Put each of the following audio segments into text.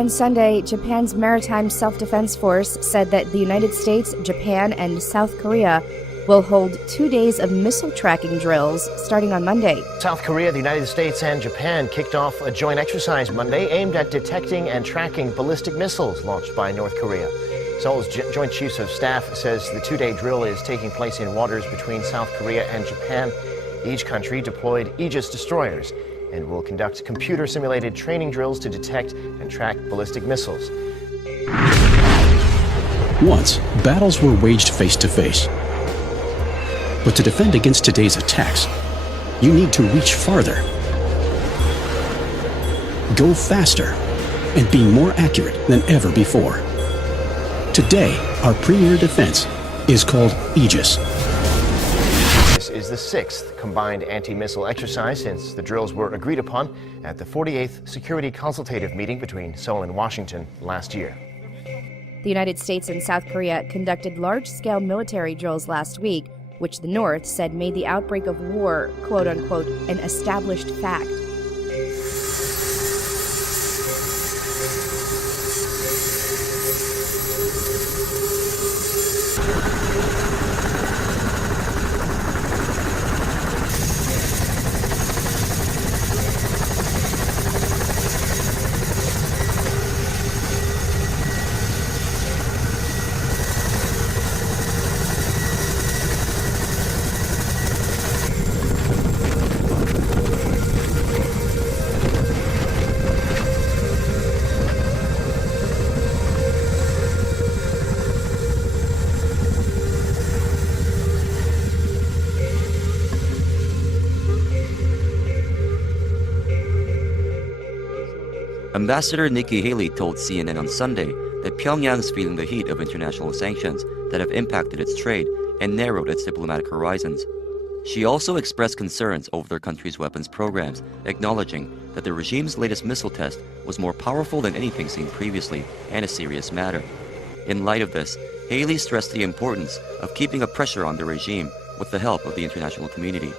On Sunday, Japan's Maritime Self-Defense Force said that the United States, Japan, and South Korea will hold 2 days of missile tracking drills starting on Monday. South Korea, the United States, and Japan kicked off a joint exercise Monday aimed at detecting and tracking ballistic missiles launched by North Korea. Seoul's Joint Chiefs of Staff says the 2-day drill is taking place in waters between South Korea and Japan. Each country deployed Aegis destroyers and will conduct computer-simulated training drills to detect and track ballistic missiles. Once, battles were waged face-to-face. But to defend against today's attacks, you need to reach farther, go faster, and be more accurate than ever before. Today, our premier defense is called Aegis. This is the 6th combined anti-missile exercise since the drills were agreed upon at the 48th Security Consultative Meeting between Seoul and Washington last year. The United States and South Korea conducted large-scale military drills last week, which the North said made the outbreak of war, quote-unquote, an established fact. Ambassador Nikki Haley told CNN on Sunday that Pyongyang's feeling the heat of international sanctions that have impacted its trade and narrowed its diplomatic horizons. She also expressed concerns over their country's weapons programs, acknowledging that the regime's latest missile test was more powerful than anything seen previously and a serious matter. In light of this, Haley stressed the importance of keeping a pressure on the regime with the help of the international community.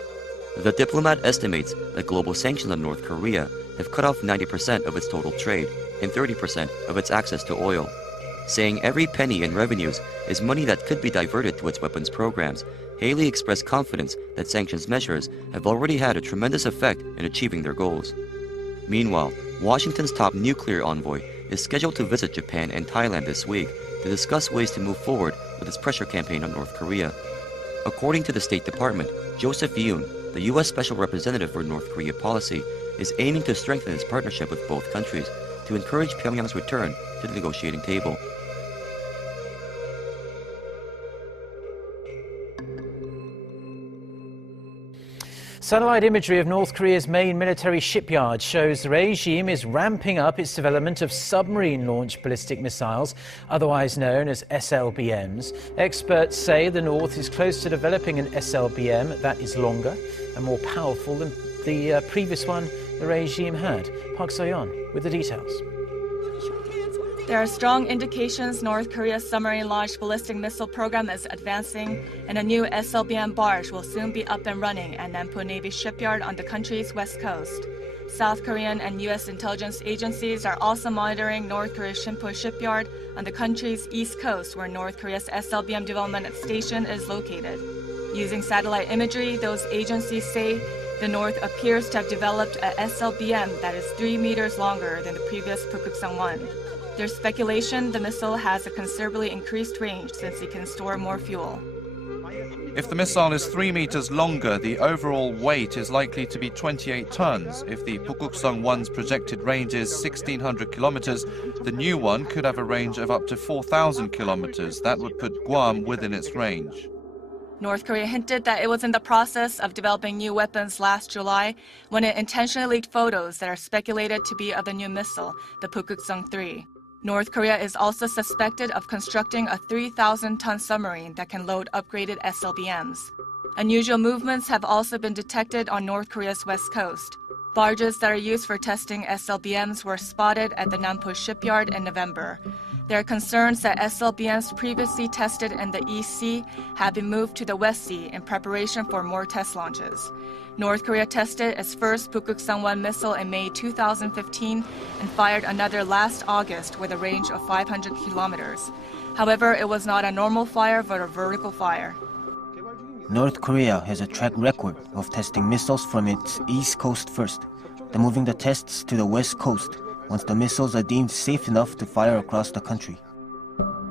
The diplomat estimates that global sanctions on North Korea have cut off 90% of its total trade and 30% of its access to oil. Saying every penny in revenues is money that could be diverted to its weapons programs, Haley expressed confidence that sanctions measures have already had a tremendous effect in achieving their goals. Meanwhile, Washington's top nuclear envoy is scheduled to visit Japan and Thailand this week to discuss ways to move forward with its pressure campaign on North Korea. According to the State Department, Joseph Yoon, the U.S. Special Representative for North Korea policy, is aiming to strengthen its partnership with both countries to encourage Pyongyang's return to the negotiating table. Satellite imagery of North Korea's main military shipyard shows the regime is ramping up its development of submarine-launched ballistic missiles, otherwise known as SLBMs. Experts say the North is close to developing an SLBM that is longer and more powerful than the previous one the regime had. Park So-yeon with the details. There are strong indications North Korea's submarine-launched ballistic missile program is advancing, and a new SLBM barge will soon be up and running at Nampo Navy Shipyard on the country's west coast. South Korean and U.S. intelligence agencies are also monitoring North Korea's Sinpo Shipyard on the country's east coast, where North Korea's SLBM development station is located. Using satellite imagery, those agencies say the North appears to have developed a SLBM that is 3 meters longer than the previous Pukguksang-1. There's speculation the missile has a considerably increased range since it can store more fuel. If the missile is 3 meters longer, the overall weight is likely to be 28 tons. If the Pukguksang-1's projected range is 1,600 kilometers, the new one could have a range of up to 4,000 kilometers. That would put Guam within its range. North Korea hinted that it was in the process of developing new weapons last July when it intentionally leaked photos that are speculated to be of the new missile, the Pukguksang-3. North Korea is also suspected of constructing a 3,000-ton submarine that can load upgraded SLBMs. Unusual movements have also been detected on North Korea's west coast. Barges that are used for testing SLBMs were spotted at the Nampo shipyard in November. There are concerns that SLBMs previously tested in the East Sea have been moved to the West Sea in preparation for more test launches. North Korea tested its first Pukguksang-1 missile in May 2015 and fired another last August with a range of 500 kilometers. However, it was not a normal fire but a vertical fire. North Korea has a track record of testing missiles from its east coast first, then moving the tests to the west coast once the missiles are deemed safe enough to fire across the country.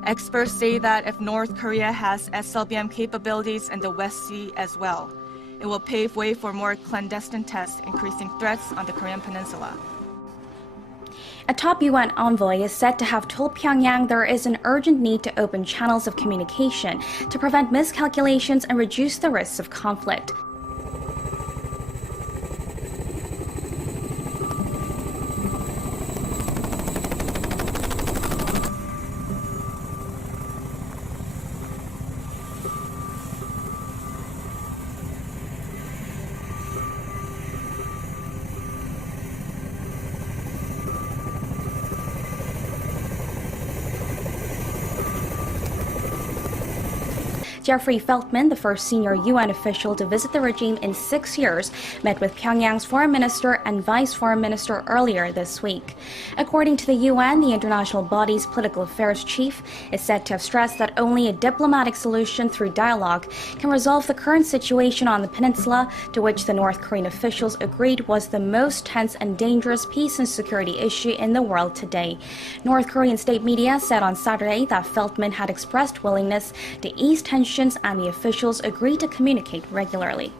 Experts say that if North Korea has SLBM capabilities in the West Sea as well, it will pave way for more clandestine tests, increasing threats on the Korean peninsula. A top UN envoy is said to have told Pyongyang there is an urgent need to open channels of communication to prevent miscalculations and reduce the risks of conflict. Jeffrey Feltman, the first senior UN official to visit the regime in 6 years, met with Pyongyang's foreign minister and vice foreign minister earlier this week. According to the UN, the international body's political affairs chief is said to have stressed that only a diplomatic solution through dialogue can resolve the current situation on the peninsula, to which the North Korean officials agreed was the most tense and dangerous peace and security issue in the world today. North Korean state media said on Saturday that Feltman had expressed willingness to ease tensions and the officials agreed to communicate regularly.